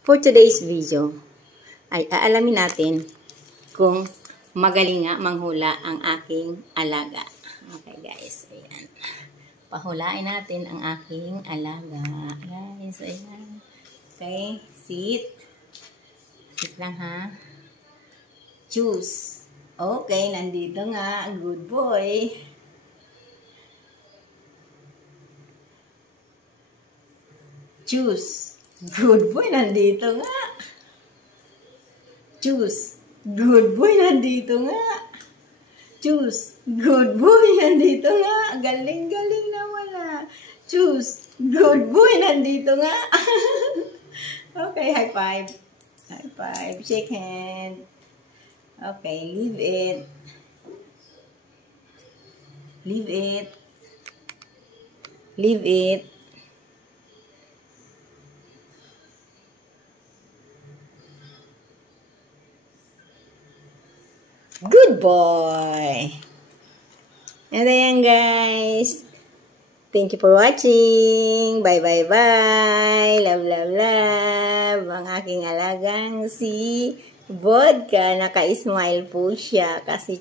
For today's video, ay aalamin natin kung magaling nga manghula ang aking alaga. Okay guys, ayan. Pahulain natin ang aking alaga. Guys, ayan. Okay, sit. Sit lang ha. Choose. Okay, nandito nga. Good boy. Choose. Good boy, nandito nga. Choose. Good boy, nandito nga. Choose. Good boy, nandito nga. Galing-galing na wala. Choose. Good boy, nandito nga. Okay, high five. High five. Shake hand. Okay, leave it. Leave it. Leave it. Good boy! And ayan guys. Thank you for watching. Bye bye bye. Love love love. Ang aking alagang si Vodka. Naka-smile po siya kasi